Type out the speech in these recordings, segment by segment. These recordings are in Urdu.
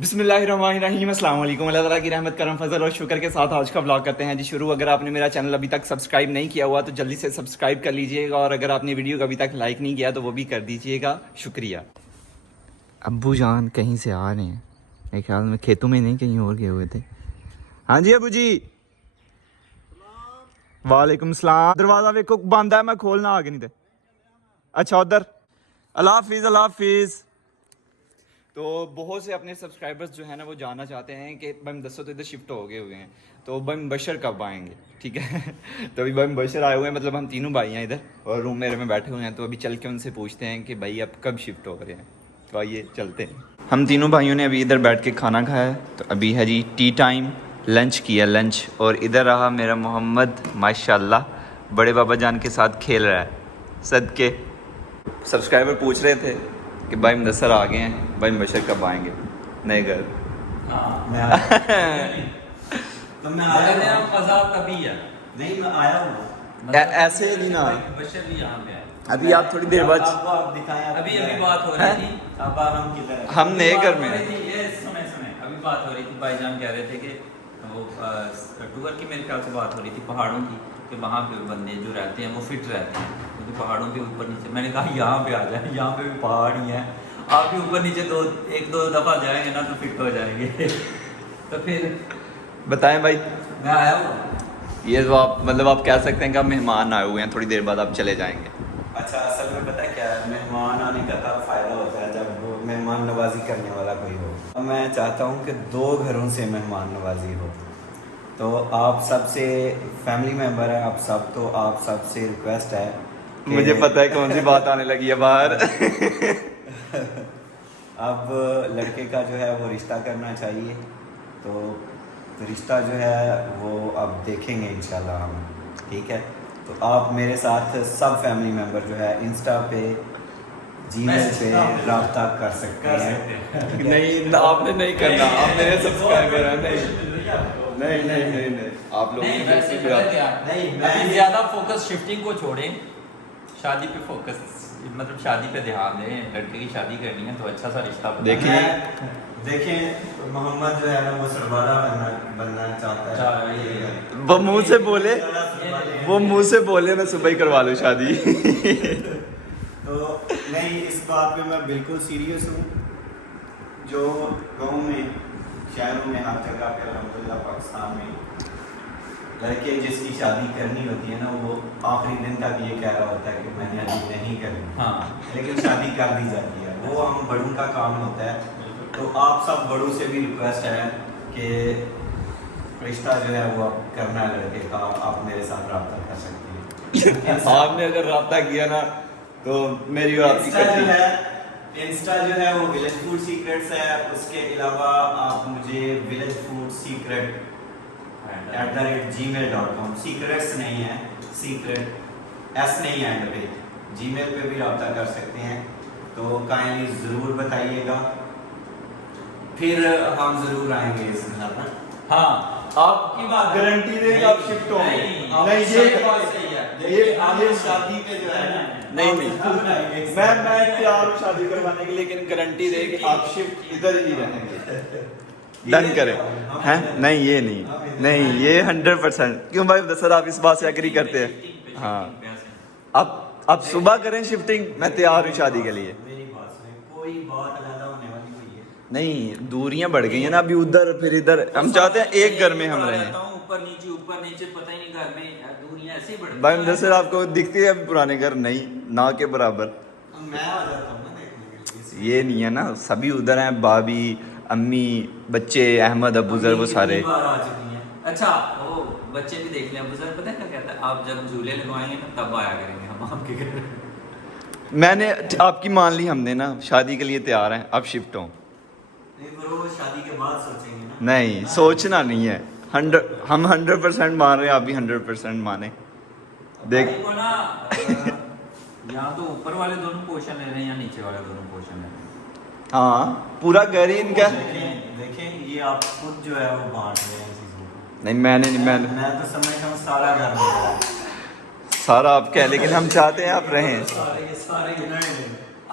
بسم اللہ الرحمن الرحیم، السلام علیکم۔ اللہ تعالیٰ کی رحمت کرم فضل اور شکر کے ساتھ آج کا ولاگ کرتے ہیں جی شروع۔ اگر آپ نے میرا چینل ابھی تک سبسکرائب نہیں کیا ہوا تو جلدی سے سبسکرائب کر لیجئے گا، اور اگر آپ نے ویڈیو کو ابھی تک لائک نہیں کیا تو وہ بھی کر دیجئے گا، شکریہ۔ ابو جان کہیں سے آ رہے ہیں، میرے خیال میں کھیتوں میں نہیں کہیں اور گئے ہوئے تھے۔ ہاں جی ابو جی، وعلیکم السلام۔ دروازہ ویکھو بند ہے، میں کھولنا آگے نہیں تھے۔ اچھا ادھر، اللہ حافظ اللہ حافظ۔ تو بہت سے اپنے سبسکرائبرز جو ہیں نا وہ جاننا چاہتے ہیں کہ بھائی مدثر تو ادھر شفٹ ہو گئے ہوئے ہیں، تو بھائی مبشر کب آئیں گے؟ ٹھیک ہے تو ابھی بھائی مبشر آئے ہوئے ہیں، مطلب ہم تینوں بھائی ہیں ادھر اور روم میرے میں بیٹھے ہوئے ہیں، تو ابھی چل کے ان سے پوچھتے ہیں کہ بھائی اب کب شفٹ ہو رہے ہیں۔ تو آئیے چلتے ہیں۔ ہم تینوں بھائیوں نے ابھی ادھر بیٹھ کے کھانا کھایا ہے، تو ابھی ہے جی ٹی ٹائم، لنچ کیا لنچ، اور ادھر رہا میرا محمد ماشاءاللہ بڑے بابا جان کے ساتھ کھیل رہا ہے صدقے۔ سبسکرائبر پوچھ رہے تھے کہ بھائی مدثر آ گئے ہیں، بھائی مبشر کب آئیں گے نئے گھر؟ ایسے نہیں نا، ابھی آپ تھوڑی دیر بعد ابھی بات ہو رہی تھی، ہم نئے گھر میں ابھی بات ہو رہی تھی، بھائی جان کہہ رہے تھے کہ وہ ٹور کی میرے خیال سے بات ہو رہی تھی پہاڑوں کی، کہ وہاں پہ بندے جو رہتے ہیں وہ فٹ رہتے ہیں، کیونکہ پہاڑوں کے اوپر نیچے۔ میں نے کہا یہاں پہ آ جائیں، یہاں پہ بھی پہاڑ ہی ہیں، آپ بھی اوپر نیچے ایک دو دفعہ جائیں گے نا تو فٹ ہو جائیں گے تو پھر بتائیں بھائی، میں آیا ہوں۔ یہ تو آپ مطلب آپ کہہ سکتے ہیں کہ آپ مہمان آئے ہوئے ہیں، تھوڑی دیر بعد آپ چلے جائیں گے۔ اچھا، اصل میں پتہ کیا ہے، مہمان آنے کا تب فائدہ ہوتا ہے جب وہ مہمان نوازی کرنے والا کوئی ہو۔ میں چاہتا ہوں کہ 2 گھروں سے مہمان نوازی ہو، تو آپ سب سے فیملی ممبر ہے آپ سب، تو آپ سب سے ریکویسٹ ہے کہ مجھے پتہ ہے کون سی بات آنے لگی ہے باہر اب لڑکے کا جو ہے وہ رشتہ کرنا چاہیے، تو رشتہ جو ہے وہ اب دیکھیں گے انشاءاللہ ہم، ٹھیک ہے؟ تو آپ میرے ساتھ سب فیملی ممبر جو ہے انسٹا پہ جی میل پہ رابطہ کر سکتے ہیں۔ نہیں آپ نے نہیں کرنا، آپ میرے سبسکرائبر ہیں۔ نہیں آپ لوگ ابھی زیادہ فوکس شفٹنگ کو چھوڑیں، شادی پہ فوکس، مطلب شادی پہ دھیان دیں۔ لڑکے کی شادی کرنی ہے تو اچھا سا رشتہ دیکھیں محمد جو ہے نا وہ سربراہ بننا چاہتا ہے، وہ منہ سے بولے، وہ منہ سے بولے میں صبح ہی کروا لوں شادی تو نہیں، اس بات پہ میں بالکل سیریس ہوں۔ جو گاؤں میں، شہروں میں، ہر جگہ پہ الحمدللہ پاکستان میں لڑکے جس کی شادی کرنی ہوتی ہے نا وہ آخری دن تک یہ کہہ رہا ہوتا ہے کہ میں نے ابھی نہیں کرنی، لیکن شادی کر دی جاتی ہے، وہ ہم بڑوں کا کام ہوتا ہے۔ تو آپ سب بڑوں سے بھی ریکویسٹ ہے کہ رشتہ جو ہے وہ اب کرنا ہے لڑکے کا، آپ میرے ساتھ رابطہ کر سکتے ہیں۔ آپ نے اگر رابطہ کیا نا تو میری اور آپ کی کرتی ہے۔ انسٹا جو ہے وہ ولیج فوڈ سیکرٹس ہے، اس کے علاوہ آپ مجھے village food secret @gmail.com، secrets نہیں ہے، سیکرٹ ایس نہیں ہے اینڈ پہ، جی میل پہ بھی رابطہ کر سکتے ہیں۔ تو کائنڈلی ضرور بتائیے گا، پھر ہم ضرور آئیں گے اس گھر پر۔ ہاں آپ کی بات گارنٹی دیں کہ آپ شفٹ ہوں گے؟ نہیں یہ شادی پہ جو ہے نا، نہیں میں تیار ہوں شادی کروانے کے، لیکن گارنٹی دے کہ آپ شفٹ ادھر ہی رہیں گے، ڈن کریں ہیں؟ نہیں یہ نہیں یہ 100%۔ کیوں بھائی مدثر آپ اس بات سے ایگری کرتے ہیں؟ ہاں اب صبح کریں شفٹنگ، میں تیار ہوں شادی کے لیے۔ میری بات سنیں، کوئی بات علیحدہ ہونے والی ہوئی ہے؟ نہیں دوریاں بڑھ گئی ہیں نا، ابھی ادھر پھر ادھر، ہم چاہتے ہیں ایک گھر میں ہم رہیں۔ اوپر نیچے پتہ ہی نہیں، گھر میں دوریاں ایسے ہی بڑھ گئی۔ بھائی مدثر آپ کو دکھتی ہے پرانے گھر؟ نہیں، نہ کے برابر۔ میں آ جاتا ہوں نا دیکھنے کے لیے۔ یہ نہیں ہے نا، سبھی ادھر ہیں، بھابھی امی بچے احمد ابو ذر وہ سارے۔ بار آ چکی ہیں۔ اچھا وہ بچے بھی دیکھ لیں، بزرگ پتہ ہے کیا کہتا ہے، آپ جب جھولے لگوائیں گے نا تب آیا کریں گے ہم آپ کے گھر۔ میں نے آپ کی مان لی، ہم نے نا شادی کے لیے تیار ہیں، اب شفٹ ہوں۔ نہیں برو، شادی کے بعد سوچیں گے نا۔ نہیں سوچنا نہیں ہے، ہم 100% مان رہے ہیں، آپ بھی 100% مانیں۔ دیکھ کو نا یا تو اوپر والے دونوں پورشن لے رہے ہیں یا نیچے والے دونوں پورشن لے رہے ہیں۔ ہاں پورا گھر ہی ان کا۔ دیکھیں یہ آپ خود جو ہے وہ بانٹ رہے ہیں چیزوں کو۔ نہیں میں نے میں تو سمجھتا ہوں سارا گھر میرا ہے۔ سارا آپ کہہ، لیکن ہم چاہتے ہیں آپ رہیں۔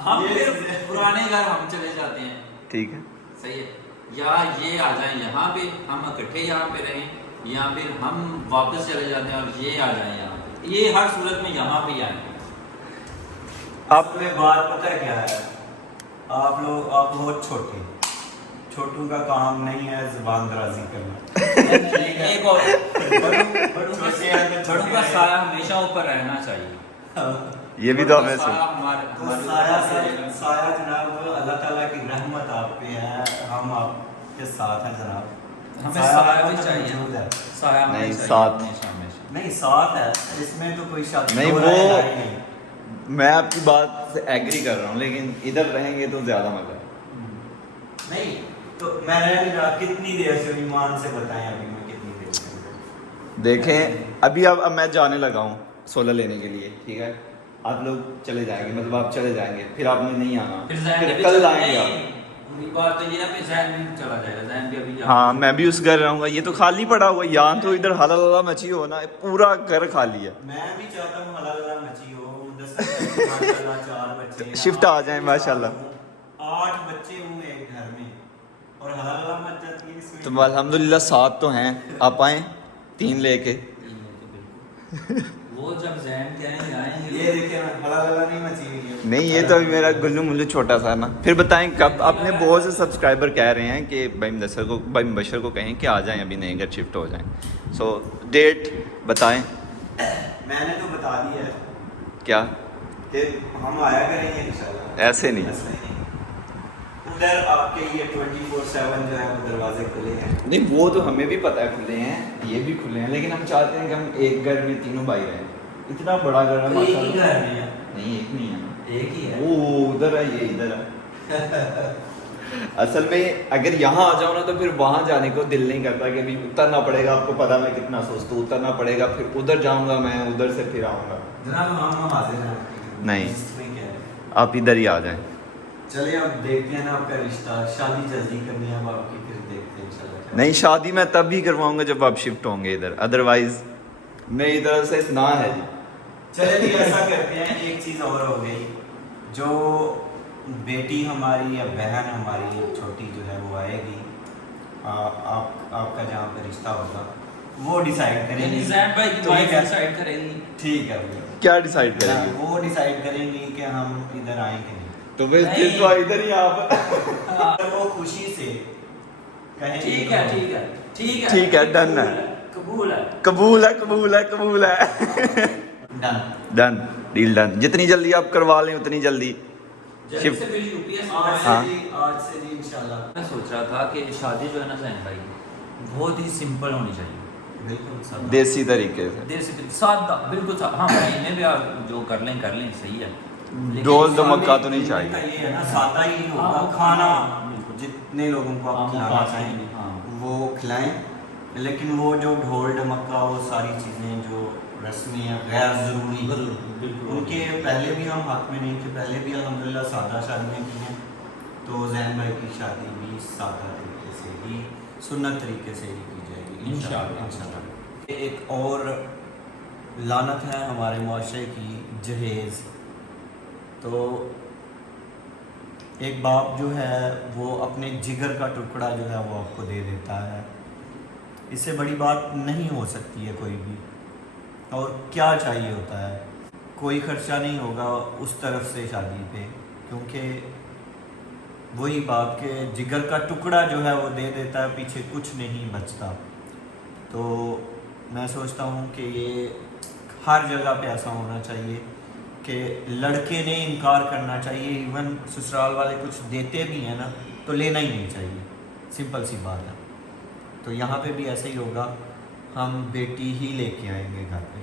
ہم پھر پرانے گھر ہم چلے جاتے ہیں۔ ٹھیک ہے، صحیح ہے، یا یہ آ جائیں یہاں پہ ہم اکٹھے یہاں پہ رہیں، یا پھر ہم واپس چلے جاتے ہیں اور یہ آ جائیں یہاں پہ، یہ ہر صورت میں یہاں پہ ہی آئیں۔ آپ میں بات پتہ ہے کیا ہے، آپ بہت چھوٹوں کا کام نہیں ہے زبان درازی کرنا۔ ایک اور بڑوں کا سایہ ہمیشہ اوپر رہنا چاہیے، یہ بھی تو ہمیں سایہ جناب اللہ تعالیٰ کی رحمت آپ پہ ہے، ہم آپ کے ساتھ ہیں جناب، ہمیں سایہ بھی چاہیے، سایہ نہیں ساتھ نہیں ساتھ ہے، اس میں تو کوئی شک نہیں، وہ میں آپ کی بات سے ایگری کر رہا ہوں، لیکن ادھر رہیں گے تو زیادہ مزہ ہے۔ نہیں تو میں رہ نہیں رہا، کتنی دیر سے ایمان سے بتائیں ابھی میں کتنی دیر سے دیکھیں ابھی اب میں جانے لگا ہوں سولہ لینے کے لیے، ٹھیک ہے، آپ لوگ چلے جائیں گے، مطلب آپ چلے جائیں گے، پھر آپ نے نہیں آنا، پھر کل آئیں گے آپ۔ بات تو یہ نا پھر ذہن میں چلا جائے گا، ذہن بھی ابھی ہاں میں بھی اس گھر رہوں گا، یہ تو خالی پڑا ہوا، یہاں تو ادھر حلال مچی ہو نا، پورا گھر خالی ہے۔ میں بھی چاہتا ہوں حلال مچی ہو، 4 بچے شفٹ آ جائیں ماشاءاللہ، 8 بچے ہوں ایک گھر میں اور حلال مچ جاتی ہے اس میں، تو الحمدللہ 7 تو ہیں، آپ آئیں 3 لے کے۔ وہ جب ذہن کہیں آئیں گے، یہ دیکھیں حلال نہیں مچی ہوئی ہے، نہیں یہ تو ابھی میرا گلو ملو چھوٹا سا نا۔ پھر بتائیں کب، اپنے بہت سے سبسکرائبر کہہ رہے ہیں کہ بھائی مبشر کو کہیں کہ آ جائیں، ابھی نئے گھر شفٹ ہو جائیں، سو ڈیٹ بتائیں۔ میں نے تو بتا دیا ہے کیا؟ کہ ہم آیا کریں گے انشاءاللہ، ایسے نہیں، ادھر آپ کے یہ 24/7 جو ہے وہ دروازے کھلے ہیں۔ نہیں وہ تو ہمیں بھی پتہ ہے کھلے ہیں، یہ بھی کھلے ہیں، لیکن ہم چاہتے ہیں کہ ہم ایک گھر میں تینوں بھائی رہیں، اتنا بڑا گھر ہے ایک ہی گھر میں ہے، نہیں ایک نہیں ہے، ایک ہی ہے، وہ ادھر ہے یہ ادھر ہے۔ اصل میں اگر یہاں آ جاؤ نا تو پھر وہاں جانے کو دل نہیں کرتا کہ ابھی اترنا پڑے گا، آپ کو پتا میں کتنا سوچتا ہوں، اترنا پڑے گا، پھر ادھر جاؤں گا میں، ادھر سے پھر آؤں گا۔ جناب ہم حاضر ہیں، نہیں اس میں کیا ہے، آپ ادھر ہی آ جائیں۔ چلے اب دیکھتے ہیں نا آپ کا رشتہ، شادی جلدی کرنی ہے اب آپ کی، پھر دیکھتے ہیں انشاءاللہ۔ نہیں شادی میں تب بھی کرواؤں گا جب آپ شفٹ ہوں گے ادھر، ادروائز میری طرف سے نہ ہے جی۔ چلے جی ایسا کرتے ہیں، ایک چیز اور ہو گئی، جو بیٹی ہماری یا بہن ہماری چھوٹی جو ہے وہ آئے گی، آپ کا جہاں پہ رشتہ ہوگا وہ ڈیسائیڈ کریں گی، ذہن بھائی کی وائف ڈیسائیڈ کریں گی، ٹھیک ہے، کیا ڈیسائیڈ کریں گے؟ وہ ڈیسائیڈ کریں گی کہ ہم ادھر آئیں کہ نہیں، تو پھر تو ادھر ہی آپ، وہ خوشی سے کہیں گے ٹھیک ہے ٹھیک ہے ٹھیک ہے ٹھیک ہے، ڈن ہے، قبول ہے، قبول ہے قبول ہے قبول ہے، ڈن، ڈن ڈیل ڈن، جتنی جلدی آپ کروا لیں اتنی جلدی جلدی سے پھر UPS ہاں۔ آج سے جی انشاءاللہ۔ میں سوچ رہا تھا کہ شادی جو ہے نا ذہن بھائی بہت ہی سمپل ہونی چاہیے، بالکل سادہ، دیسی طریقے سے، دیر سے سادہ، بالکل سادہ، ہاں مہینے بھی آپ جو کر لیں صحیح ہے، لیکن ڈول دھمکا تو نہیں چاہیے۔ یہ ہے نا سادہ ہی ہوگا، کھانا جتنے لوگوں کو آپ کھلانا چاہیں وہ کھلائیں، لیکن وہ جو ڈھول ڈھمکا وہ ساری چیزیں جو رسمیں ہیں غیر ضروری، ان کے پہلے بھی ہم حق میں نہیں تھے، پہلے بھی الحمدللہ سادہ شادیاں کی ہیں، تو زین بھائی کی شادی بھی سادہ طریقے سے ہی، سنت طریقے سے ہی کی جائے گی انشاءاللہ۔ ایک اور لعنت ہے ہمارے معاشرے کی، جہیز۔ تو ایک باپ جو ہے وہ اپنے جگر کا ٹکڑا جو ہے وہ آپ کو دے دیتا ہے، اس سے بڑی بات نہیں ہو سکتی ہے کوئی بھی، اور کیا چاہیے ہوتا ہے، کوئی خرچہ نہیں ہوگا اس طرف سے شادی پہ، کیونکہ وہی باپ کے جگر کا ٹکڑا جو ہے وہ دے دیتا ہے، پیچھے کچھ نہیں بچتا۔ تو میں سوچتا ہوں کہ یہ ہر جگہ پہ ایسا ہونا چاہیے کہ لڑکے نے انکار کرنا چاہیے، ایون سسرال والے کچھ دیتے بھی ہیں نا تو لینا ہی نہیں چاہیے، سمپل سی بات ہے۔ تو یہاں پہ بھی ایسے ہی ہوگا، ہم بیٹی ہی لے کے آئیں گے گھر پہ،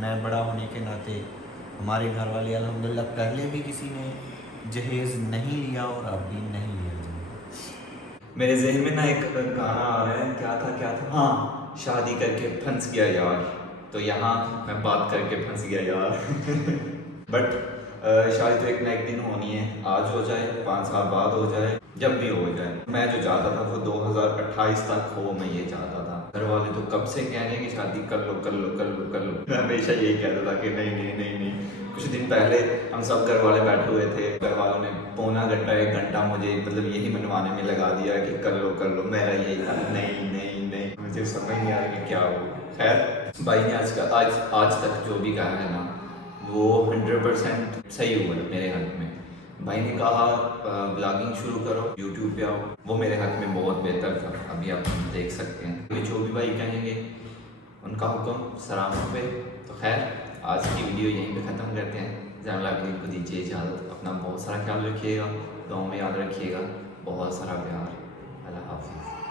میں بڑا ہونے کے ناطے، ہمارے گھر والے الحمدللہ پہلے بھی کسی نے جہیز نہیں لیا اور اب بھی نہیں لیا۔ میرے ذہن میں نا ایک گانا آ رہا ہے، کیا تھا ہاں، شادی کر کے پھنس گیا یار، تو یہاں میں بات کر کے پھنس گیا یار، بٹ شادی تو ایک نہ ایک دن ہونی ہے, آج ہو جائے 5 سال بعد ہو جائے, جب بھی ہو جائے. میں جو چاہتا تھا وہ 2028 تک ہو, میں یہ چاہتا تھا. گھر والے تو کب سے کہہ رہے ہیں کہ شادی کر لو کر لو کر لو کر لو, میں ہمیشہ یہی کہتا تھا کہ نہیں نہیں نہیں نہیں. کچھ دن پہلے ہم سب گھر والے بیٹھے ہوئے تھے, گھر والوں نے پونا گھنٹہ 1 گھنٹہ مجھے مطلب یہی منوانے میں لگا دیا کہ کر لو کر لو. میرا یہی تھا نہیں نہیں نہیں, مجھے سمجھ نہیں آ رہا کہ کیا ہو. خیر بھائی نے آج تک جو بھی کہا ہے نا وہ 100% صحیح ہوا ہے میرے حق میں. بھائی نے کہا بلاگنگ شروع کرو, یوٹیوب پہ آؤ, وہ میرے حق میں بہت بہتر تھا. ابھی آپ دیکھ سکتے ہیں جو بھی بھائی کہیں گے ان کا حکم سلامت پہ. تو خیر آج کی ویڈیو یہیں پہ ختم کرتے ہیں. جان لاگنی کو دیجیے اجازت. اپنا بہت سارا خیال رکھیے گا, دعاؤں میں یاد رکھیے گا. بہت سارا پیار. اللہ حافظ.